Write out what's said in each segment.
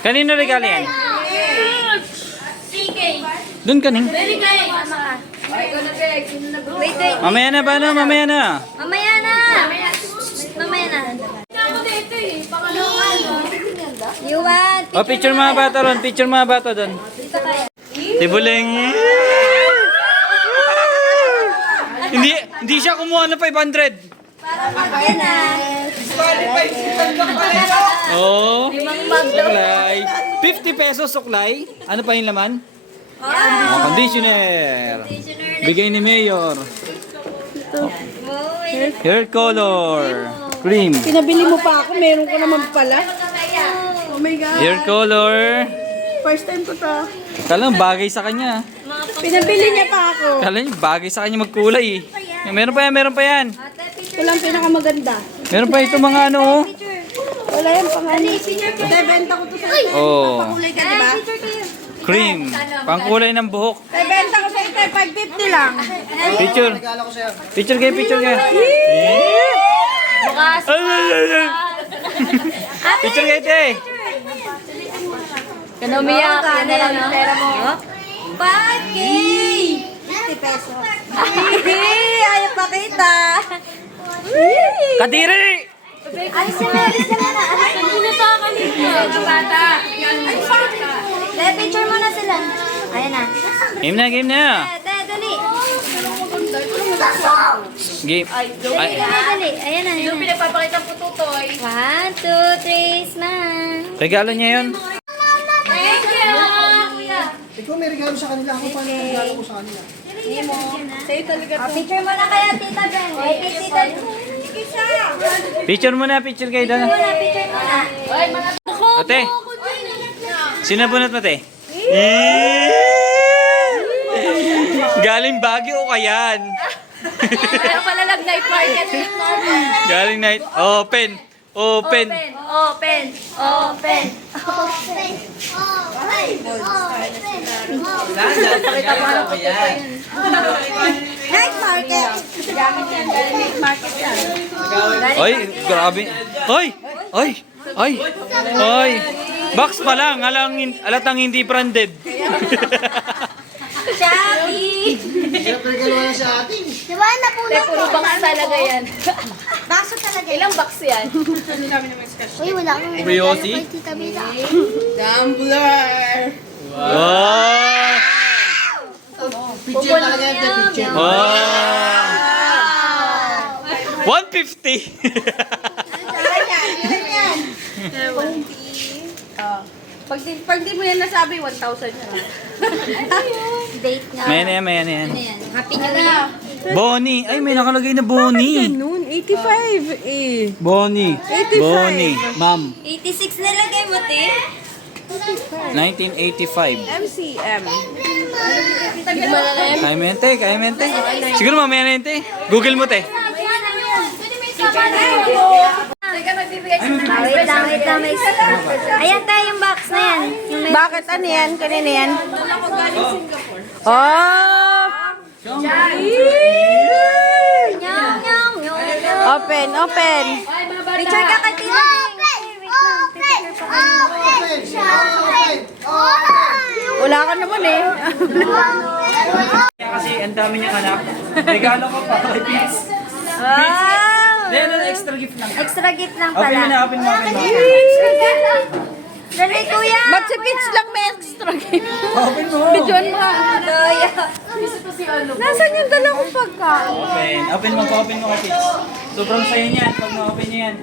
Kanino regalo yan? CK. Doon kaning. Wait. Mamaya na ba no? Mamaya na. Mamaya na. You want? O, picture mga bata ron. Picture mga bata doon. Dito kaya. Tibuling. Hindi siya kumuha ng 500. Para magyan na. Oh. Suklay. 50 pesos suklay. Ano pa yung laman? Conditioner. Bigay ni Mayor. Hair color. Cream. Pinabili mo pa ako, meron ka naman pala. Oh my God. Hair color. First time ko to. Kala bagay sa kanya. Pinabili niya pa ako. Kala niya bagay sa kanya magkulay eh. Meron pa yan, meron pa yan. Walang pinakamaganda. Meron pa ito mga ano oh. Wala yan pang ano. Benta ko to sa Oh. kulay ka, di ba? Cream. Pangkulay ng buhok. Benta ko sa ito, 550 lang. Picture. Picture kayo, picture kayo. Bukas. Picture kayo, te. Kano umiyak? Yan na lang yung pera mo. 5K! 50 pesos. Ayaw pakita. Kadiri! Alis na na. Kanina to, kanina. Ito bata. Picture mo na sila. Ayan na. Game na, game na. Dali. Game. Dali. Ayan na. Yung pinapapakita po tutoy. 1, 2, 3, smile. Regalo niya yun. Thank you. Ikaw may regalo sa kanila. Ako pa may regalo ko sa kanila. Sa'yo talaga to. Picture mo na kaya, Tita Ben. Tita Ben. Picture mo na, picture kayo doon. Picture mo na. Ate, sino bunot mo, te? Galing Baguio o kayan? Pero pala lang night market. Galing night. Open. Open. Open. Pakita mo ano po Night market. Night market yan. Ay, grabe. Ay! Ay! Ay! Ay! Box pa lang. Alatang hindi branded. Shopee! Kaya regalo na sa atin. Diba napulot ko? Puro box talaga yan. Baso talaga. Ilang box yan? Uy, wala akong Priosi? Tita Bida. Tumbler! Wow! Picture talaga yan. Picture. Wow! 150! Pag di mo yan nasabi, 1,000 na lang. Date na. Mayan na yan, mayan na yan. Ayan. Happy New Year. Bonnie! Ay, may nakalagay na Bonnie! Noon, 85 eh. Bonnie! 85. Bonnie! Ma'am! 86 nilagay mo, te. 1985. MCM. Kaya mo yan, te. Kaya mo yan, te. Siguro mamaya na yan, te. Google mo, te. Wait lang. Ayan tayo yung box na yan. Yung may... Bakit ano yan? Kanina yan? Oh! Open, open. Picture ka kay Tita Wala ka naman eh. Kasi ang dami niyang anak. Regalo ko pa. Kay Pins. Wow! Then, extra gift lang. Extra gift lang Open mo na, pala. open mo, open mo. Dali, kuya! Ba't si Pitch lang may extra gift? Open mo. Bidyon mo nga. Kuya. Nasaan yung dalawang pagkain? Open. Open mo, open mo kay Pins. Sobrang sayo niyan pag na-open niya yan.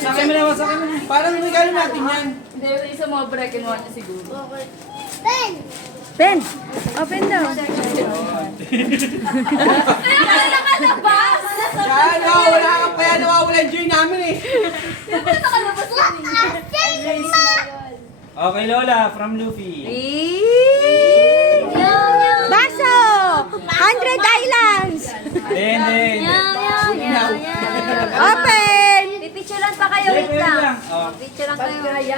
Sakay mo na, sakay mo na. Parang regalo natin yan. Ben, open daw. Nakalabas! Ano, wala ka pa yan. Nawawala yung joy namin eh. Nakalabas na Okay, Lola, from Luffy. Baso! 100 Islands! Then. Open! Pipicturean pa kayo, wait lang. Picturean kayo.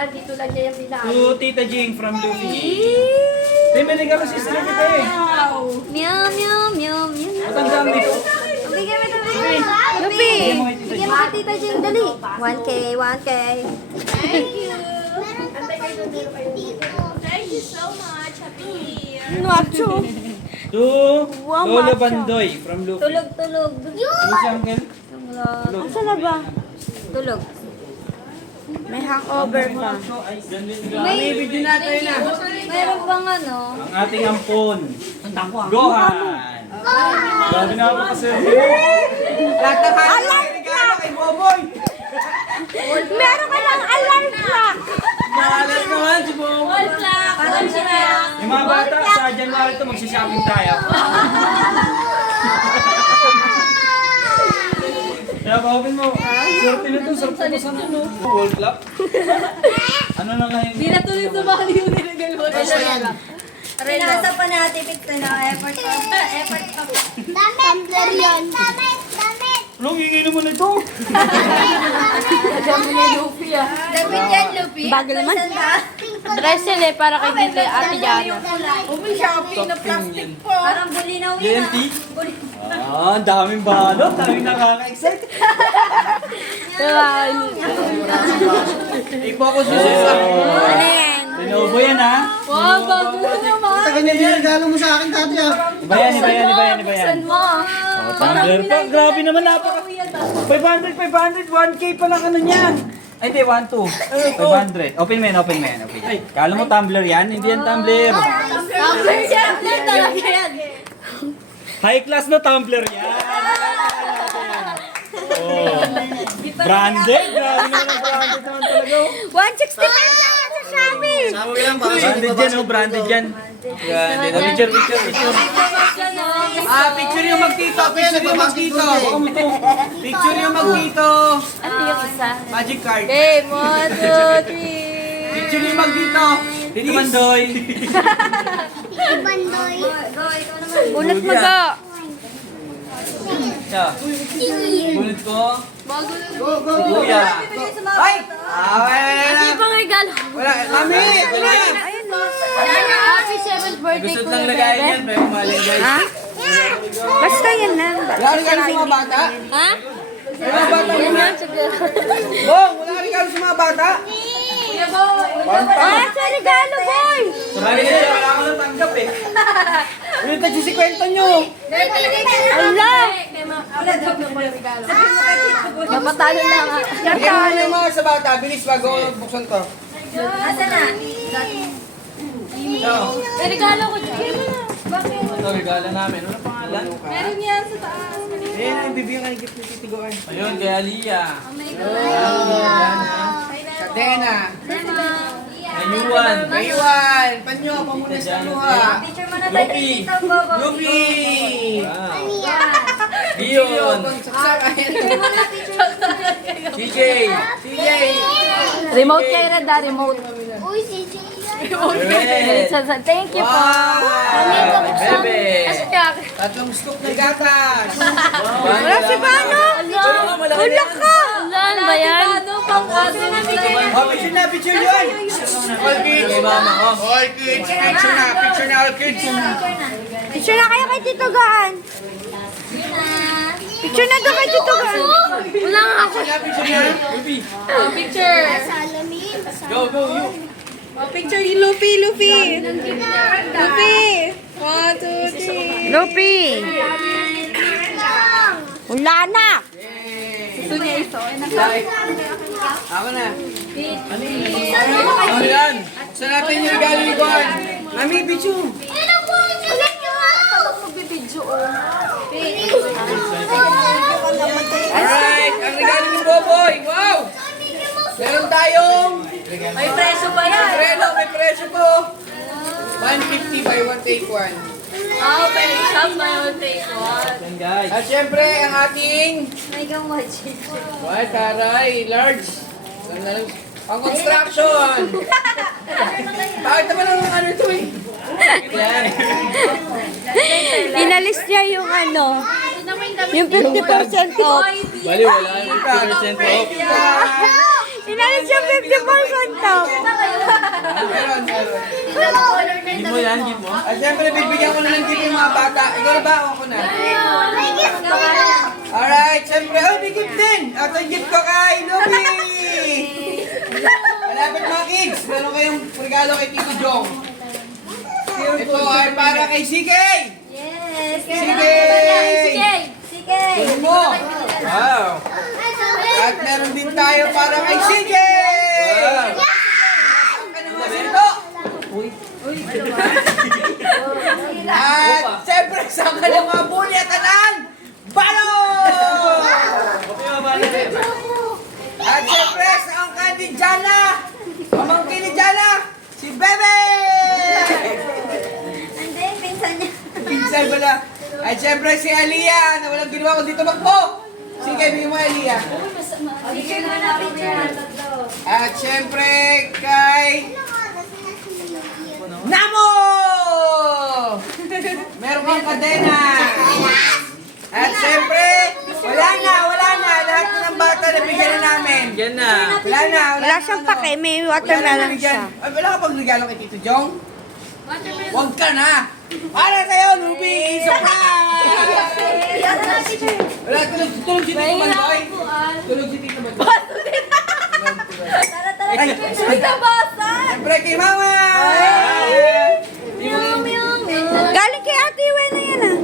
To Tita Jing from Luffy. Then, may regalo si Sister kita eh. Meow, meow, meow, meow. Matandaan dito. Bigyan mo ito, bigyan mo. Lupi! Bigyan mo kay Tita Jing, dali. 1K, 1K. Thank you. Macho. To Wow, Lola macho. Bandoy from Luffy. Tulog, tulog. Ano si Uncle? Tulog. Asa na ba? Tulog. May hangover pa. May video natin na. Mayroon bang ano? Ang ating ampon. Gohan. Grabe na ako kasi. Alarm clock! Meron ka ng alarm clock! Maalas naman si Bobo. Wall clock. Parang siya. Yung mga bata, sa January to magsishopping tayo. Kaya open mo. Swerte na to, sarap ko sa ano. Wall clock. Ano na ngayon? Di na tuloy sumali yung nilagay mo. Pinasa pa natin ito na effort pa. Effort pa. Tumbler yun. Damit! Damit! Anong hingi naman ito? Dapat yan, Lupi. Bagal naman. Dress yun eh, para kay Dito Ate Jana. Parang bulinaw yun JNT? Ah, ang daming balot. Daming nakaka-excite. I-focus mo sa Ano yan? Tinobo yan ha. Wow, bago naman. Ito ganyan yung regalo mo sa akin dati ah. Iba yan, iba yan, iba yan, iba yan. Saan mo? Oh, Tumbler pa. Grabe naman, napaka. 500, 1K pa lang ano niyan. Ay, hindi, 1, 2. 500. Open mo yan, open mo yan. Okay. Kala mo tumbler yan? Hindi yan tumbler. Tumbler siya. Tumbler talaga yan. High class na tumbler yan. Oh. Branded? Grabe naman ang branded naman talaga. 160 pesos sa Shopee! Sama mo lang ba? Branded yan, oh, branded yan. Branded. Oh, picture, picture, picture. Picture yung magtito, picture yung magtito. Picture yung magtito. Ano yung isa? Magic card. Okay, 1, 2, 3. Picture yung magtito. Dito Bandoy. Bandoy. Go, ikaw naman. Ulat mo ga! Siya. Ulit ko. Kuya. Ay! Wala. Ibang regalo. Wala. Mami! Wala. Ayun o. Happy 7th birthday, Gusto Kuya lang lagayin Bebe. yan, pero mali guys. Ha? Basta yan na. Wala regalo sa mga bata? Ha? May mga bata Yan muna. yan, siguro. Bong, wala regalo sa mga bata? Ah, sa regalo, boy! Sabali na siya, wala akong natanggap eh. Ulit na si kwento nyo. Ala! Napatalo na nga. Bigyan mo yung mga sa bata. Bilis bago buksan to. Asa na? May regalo ko dyan. Ito, regalo namin. Ano pangalan? Meron yan sa taas. Eh, bibigyan ka ng gift ni Titi Goan. Ayun, kay Aliyah. Kadena. Ayuan. Mayuan. Panyo, pamunas na luha. Picture mo na tayo kay Tito Bobo. Lupi! Dion. Picture mo na, picture mo na kayo. CJ. CJ! Remote kayo na da, remote. Uy, si Jay. Red. Thank you po. Wow! Bebe. Tatlong scoop ng gatas. Wala si Bano! Wala ka! Lan ba yan? Oh, picture na, picture yun! All kids! Kay mama ko. All kids! Picture na, all kids! Picture na kayo kay Tito Gaan. Picture na daw kay Tito Gaan. Wala nga ako. Picture na! Picture. Salamin. Go, go, you. Picture ni Luffy, Luffy. Luffy. 1, 2, 3. Luffy. Wala na. Ako na. Ano yan? Saan natin yung regalo ni Juan? Mami, picture! Alright, ang regalo ni Boboy! Wow! Meron tayong... May preso ba yan? May presyo po! 150 by 1 take 1. Oh, pero isang mayon take one. Yan guys. At syempre, ang ating... May gamotchi. Wow, taray, large. Ang construction! Bakit naman ang ano ito eh? Yan. Inalis niya yung ano, yung 50% off. Bali, wala yung 50% off. Inalis yung 50% off. Meron. Give mo yan, give mo. At syempre, bibigyan ko na ng gift yung mga bata. Ikaw na ba? Ako na. Alright, syempre, may gift din. At ang gift ko kay Lupi! Malapit mga kids, meron kayong regalo kay Tito Jong. Ito ay para kay CK! Yes! Sige! Sige! Kunin mo! Wow! At meron din tayo para kay CK! At siyempre sa kanyang mga bully at anan, balon! At siyempre sa ang ni Jana, pamangkin ni Jana, si Bebe! Andun, pinsan niya. Pinsan pala. At siyempre si Aliyah na walang ginawa kundi tumakbo. Sige, bigyan mo Aliyah. Picture mo na, picture. At siyempre kay Namo! Meron kang kadena. At siyempre, wala na. Lahat ng bata na bigyan na namin. Yan na. Wala siyang pake, may watermelon siya. Ay, wala ka pang regalo kay Tito Jong? Huwag ka na! Para sa'yo, Ruby! Surprise! Wala, tulog si Tito Mandoy. Tulog si Tito Mandoy. Tara, sweet na basa! Siyempre kay Mama! Galing kay Ate Iwen na yan ah.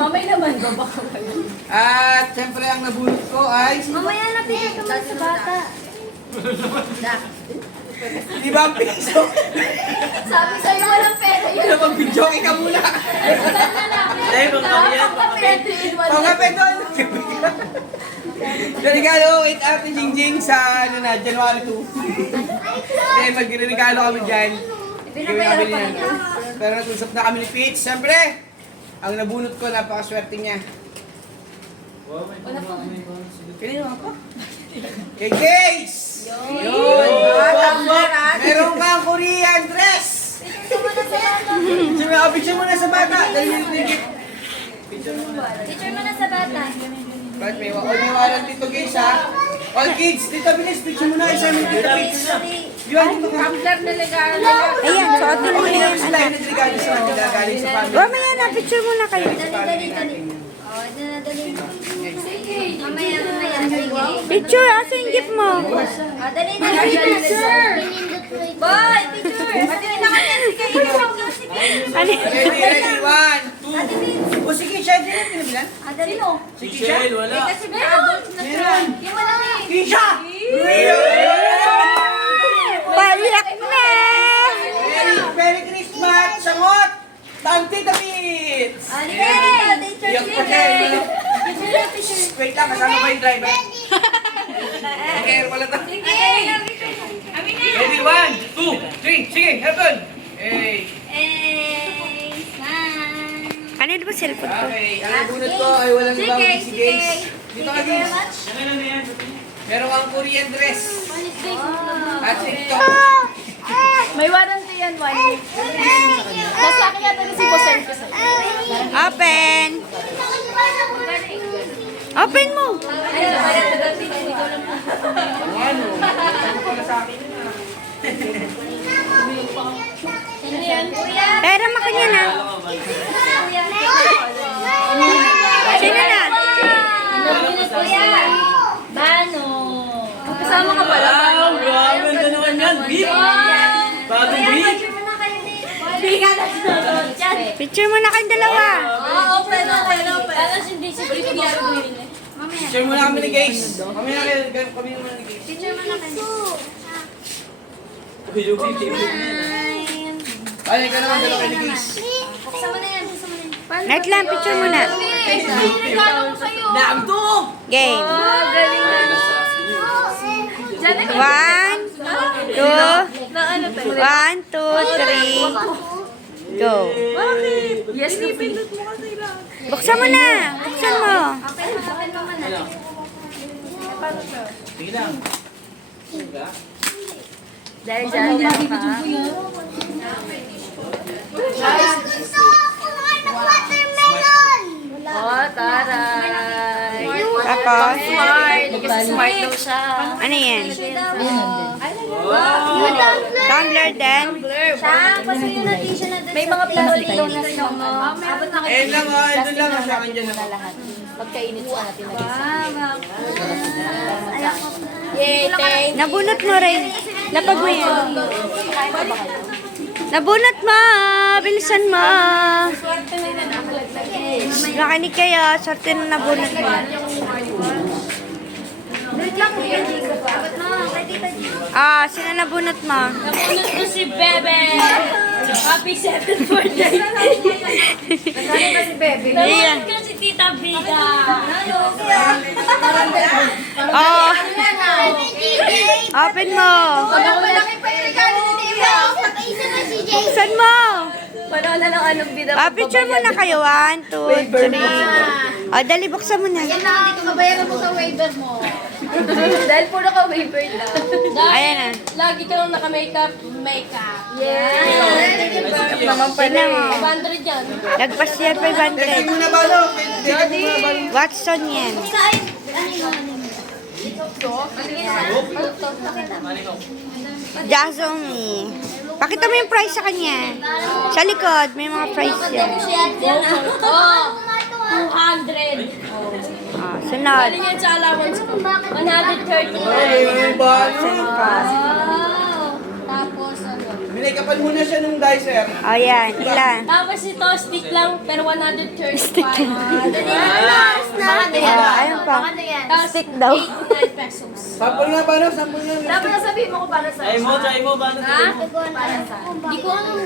Mamay naman, baba ka ba yun? At siyempre ang nabulot ko ay... Mamaya na, picture ka sa bata. Di ba ang piso? Sabi sa'yo, walang pera Di yun. ba ang video? Ikaw muna! Ay, pangkapiyan. Pangape doon! Regalo kay Ate Jingjing sa January 2. Eh, magre-regalo kami dyan. Pinabayara pa niya. Pero nag-usap na kami ni Peach. Siyempre, ang nabunot ko, napakaswerte niya. Kanino ako? Kay Gaze! Yun! Meron kang Korean dress! Picture mo na sa bata! Dahil yung gift. Picture mo na sa bata. But may wawalan dito guys ha. All kids, dito bilis, picture mo na isa ng dito kids. Yun, dito ka. Ayan, suotin mo na yan. Sila yung nagregalo sa kanila galing sa family. Mamaya na, picture muna kayo. Dali. Oh, dali. Mamaya. Sige. Picture, asa yung gift mo? Ah, dali. Picture! Boy, picture! Pati na kanya. Sige. Ano? Ready, 1, 2. O sige, siya din ang pinabilan. Ah, dali. Sino? Sige, siya. Wala. Kasi adult na siya. Yung malaki. Kisha! Paliak na! Merry Christmas! Sangot! Tante David! Iyak pa siya. Wait lang, kasama ba yung driver? Okay, wala ta. Ready, 1, 2, 3. Sige, heaven! Hey! Kanino ba cellphone ko? Okay, ang nabunot ko ay walang ibang si Gaze. Dito ka, Gaze. Meron kang Korean dress. At TikTok. May warranty yan, one. Nasa akin yata na si Bossel ko sa'yo. Open! Open mo! Pera makanya na. Sino na? Bano. Kasama ka pala. Wow, grabe. Ang ganda naman yan. Beef. Bagong beef. Picture mo na kayong dalawa. Open. Alas hindi si Tito gagawin eh. Share muna kami ni Gaze. Kami na kayo, kami muna ni Gaze. Picture mo na kayo. Ay, ikaw naman, dalawa kayo ni Gaze. Buksan mo na yan. Night lang, picture mo na. Regalo ko sa'yo. Naamdog! Game. Galing na. 1, 2, 1, 2, 3, go. Yes, pinipindot mo kasi lang. Buksan mo na. Buksan mo. Open mo na. Sige lang. Dahil dyan pa. Gusto ko ng watermelon! Oh, taray. Tapos, Smart. Smart daw siya. ano yan? Wow. Tumbler din. Siya, kasi yung natisya na may mga plastic daw na siya. Eh lang ah, ito lang sa akin dyan ako. Pagkainit sa natin Yay, thank Nabunot mo rin. Lapag mo yan. you. Nabunot mo! Bilisan mo! Nakinig kayo. Swerte na nabunot mo. Ah, sino nabunot mo? Napunod ko si Bebe. Happy 7th birthday. Nasaan ba si Bebe? Napunod ko si Tita Vida. Oh, open mo. Buksan mo. Wala na lang anong bida. Ah, picture mo na kayo. 1, 2, 3. Ah, dali, buksan mo na. Yan na, dito kabayaran mo sa waiver mo. Dahil puro ka waiver lang. Ayan na. Lagi ka lang naka-makeup. Makeup. Tignan mo. 500 yan. Lagpas yan 500. Muna ba, no? Teka muna ba? Watson yan. Jazzomi. Pakita mo yung price sa kanya. Sa likod, may mga price yan. Oh, 200. Ah, sunod. Galing yan sa allowance ko. 130. Ay, balo. Tapos ano? Minikapan muna siya nung dicer. Oh, yan. Ilan? Tapos ito, stick lang, pero 135. Stick Ayun pa. Stick daw. 89 pesos. Sample nga ba, no? Sample nga. Dapat nasabihin mo kung para sa Try mo, paano Ha? Para sa Hindi ko alam.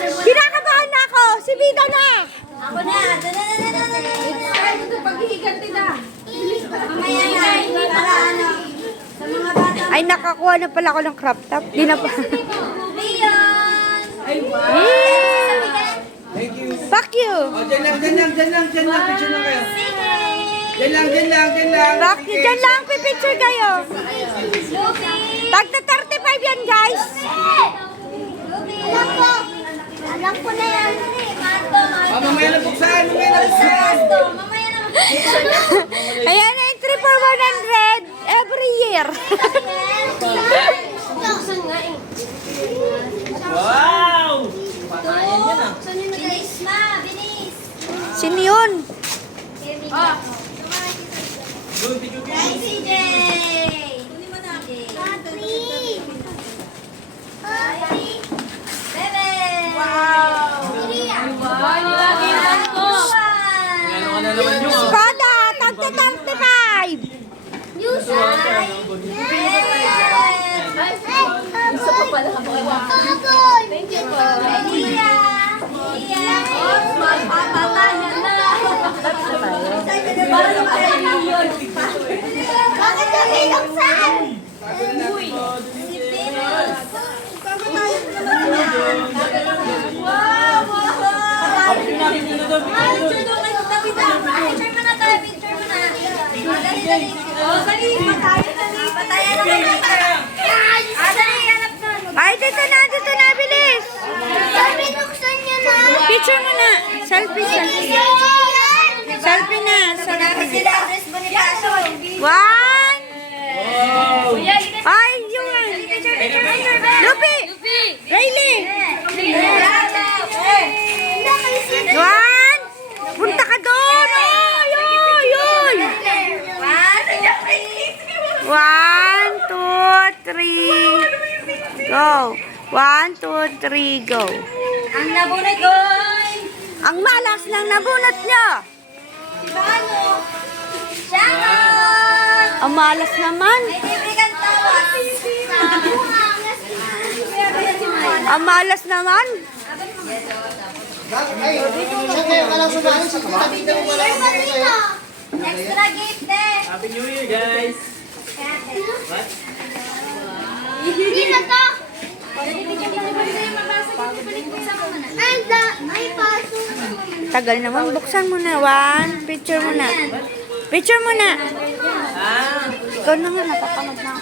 Kinakabahan na ako! Si Vito na! Ako na. Paghihiganti na. Mamaya na. Para ano. Sa mga bata. Ay, nakakuha na pala ako ng crop top. Di na pa. Leon! Ay, wow. Thank you. Fuck you! Oh, dyan lang. Picture lang kayo. Dyan lang. Fuck you! Diyan lang, pipicture kayo. Luffy! Tagta 35 yan, guys. Alam ko na yan. Oh, mamaya na buksan. Mamaya na. Ayan na yung 3 for 100 every year. Buksan nga eh. Wow! Binis na, binis. Sino yun? Oh. Hey, CJ! Kunin mo na. Papi! Bebe! Wow! Lagi lang ko. Ano ka na naman yun? Skoda, tagta 35. Isa pa pala ka mga. Kaboy! Thank you po. Lia! Magpapatayan na. Parang tayo yun. Bakit kami nuksan? Uy! Si Venus! Wow! Wow! Picture doon kayo. Picture mo na tayo. Picture mo na. Dali, dali. Oh, dali. Patayan na. Patayan na. Dali, hanap na. Ay, dito na, bilis. Sabi nuksan niya na. Picture mo na. Selfie siya. Selfie na. Sabi sila, Andres Bonifacio. 1. Ay, yung... Lupi! Riley! 1. Punta ka doon! Ay, ay, ay! 1, 2, 3, go! 1, 2, 3, go! Ang nabunay ko. Ang malas ng nabunot nyo! Paano? Sharon! Ang malas naman! May libre kang tawas. Ang malas naman! Ay, siya kayo ka lang sumali. Sige, nakita mo wala kang mga kayo. Extra gift eh. Happy New Year, guys! Hindi na to. Ay, paso. Tagal naman, buksan mo na. 1, picture mo na. Picture mo na. Ikaw na nga, napapanood na ako.